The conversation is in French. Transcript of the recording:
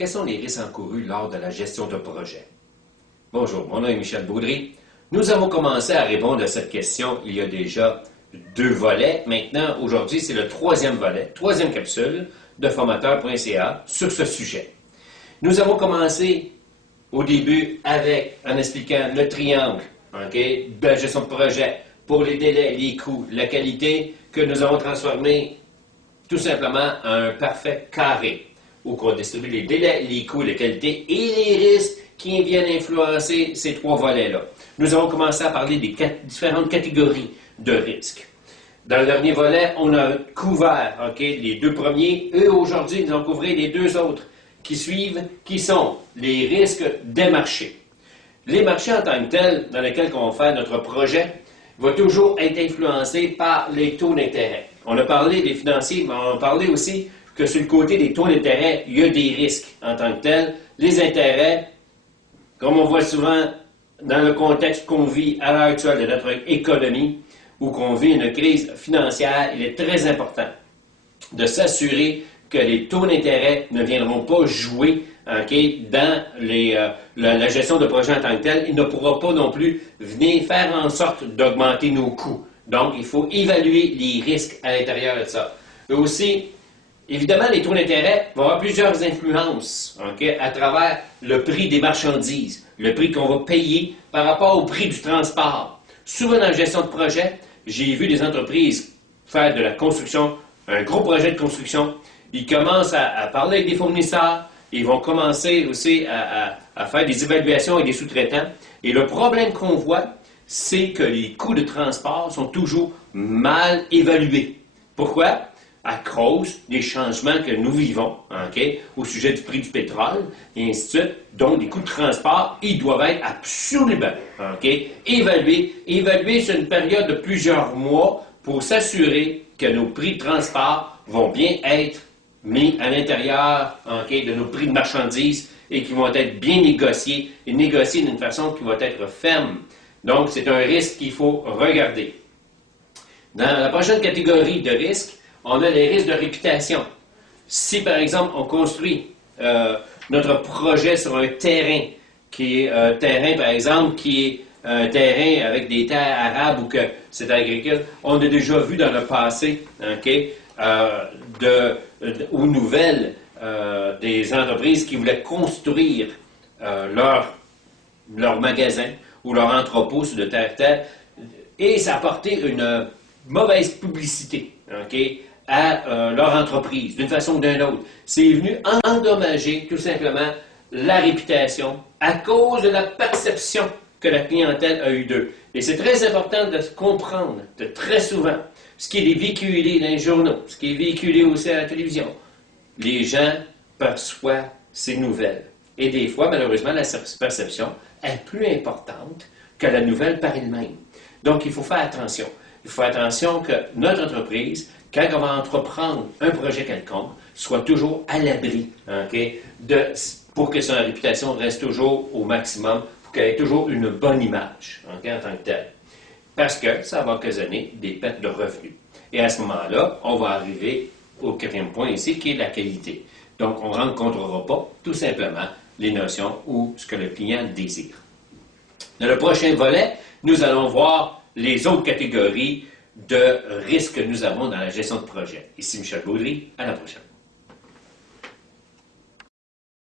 Quels sont les risques encourus lors de la gestion de projet? Bonjour, mon nom est Michel Baudry. Nous avons commencé à répondre à cette question il y a déjà 2 volets. Maintenant, aujourd'hui, c'est le 3e volet, 3e capsule de formateur.ca sur ce sujet. Nous avons commencé au début en expliquant le triangle de la gestion de projet pour les délais, les coûts, la qualité, que nous avons transformé tout simplement en un parfait carré, où on distribue les délais, les coûts, la qualité et les risques qui viennent influencer ces 3 volets-là. Nous avons commencé à parler des différentes catégories de risques. Dans le dernier volet, on a couvert les 2 premiers, et aujourd'hui, nous allons couvrir les 2 autres qui suivent, qui sont les risques des marchés. Les marchés en tant que tels, dans lesquels on va faire notre projet, vont toujours être influencés par les taux d'intérêt. On a parlé des financiers, mais on a parlé aussi que sur le côté des taux d'intérêt, il y a des risques en tant que tels. Les intérêts, comme on voit souvent dans le contexte qu'on vit à l'heure actuelle de notre économie, où qu'on vit une crise financière, il est très important de s'assurer que les taux d'intérêt ne viendront pas jouer dans la gestion de projet en tant que tel. Il ne pourra pas non plus venir faire en sorte d'augmenter nos coûts. Donc, il faut évaluer les risques à l'intérieur de ça. Et aussi, évidemment, les taux d'intérêt vont avoir plusieurs influences à travers le prix des marchandises, le prix qu'on va payer par rapport au prix du transport. Souvent, dans la gestion de projet, j'ai vu des entreprises faire de la construction, un gros projet de construction. Ils commencent à parler avec des fournisseurs. Ils vont commencer aussi à faire des évaluations avec des sous-traitants. Et le problème qu'on voit, c'est que les coûts de transport sont toujours mal évalués. Pourquoi? À cause des changements que nous vivons au sujet du prix du pétrole, et ainsi de suite. Donc, les coûts de transport, ils doivent être absolument évalués sur une période de plusieurs mois pour s'assurer que nos prix de transport vont bien être mis à l'intérieur de nos prix de marchandises et qui vont être bien négociés et négociés d'une façon qui va être ferme. Donc, c'est un risque qu'il faut regarder. Dans la prochaine catégorie de risques, on a les risques de réputation. Si, par exemple, on construit notre projet sur un terrain qui est un terrain, par exemple, qui est un terrain avec des terres arables ou que c'est agricole, on a déjà vu dans le passé aux nouvelles des entreprises qui voulaient construire leur magasin ou leur entrepôt sur de terre, et ça apportait une mauvaise publicité à leur entreprise, d'une façon ou d'une autre. C'est venu endommager tout simplement la réputation à cause de la perception que la clientèle a eue d'eux. Et c'est très important de comprendre que très souvent, ce qui est véhiculé dans les journaux, ce qui est véhiculé aussi à la télévision, les gens perçoivent ces nouvelles. Et des fois, malheureusement, la perception est plus importante que la nouvelle par elle-même. Donc, il faut faire attention. Il faut faire attention que notre entreprise, quand on va entreprendre un projet quelconque, soit toujours à l'abri pour que son réputation reste toujours au maximum, pour qu'elle ait toujours une bonne image en tant que telle. Parce que ça va occasionner des pertes de revenus. Et à ce moment-là, on va arriver au 4e point ici, qui est la qualité. Donc, on ne rencontrera pas tout simplement les notions ou ce que le client désire. Dans le prochain volet, nous allons voir les autres catégories de risques que nous avons dans la gestion de projet. Ici Michel Baudry, à la prochaine.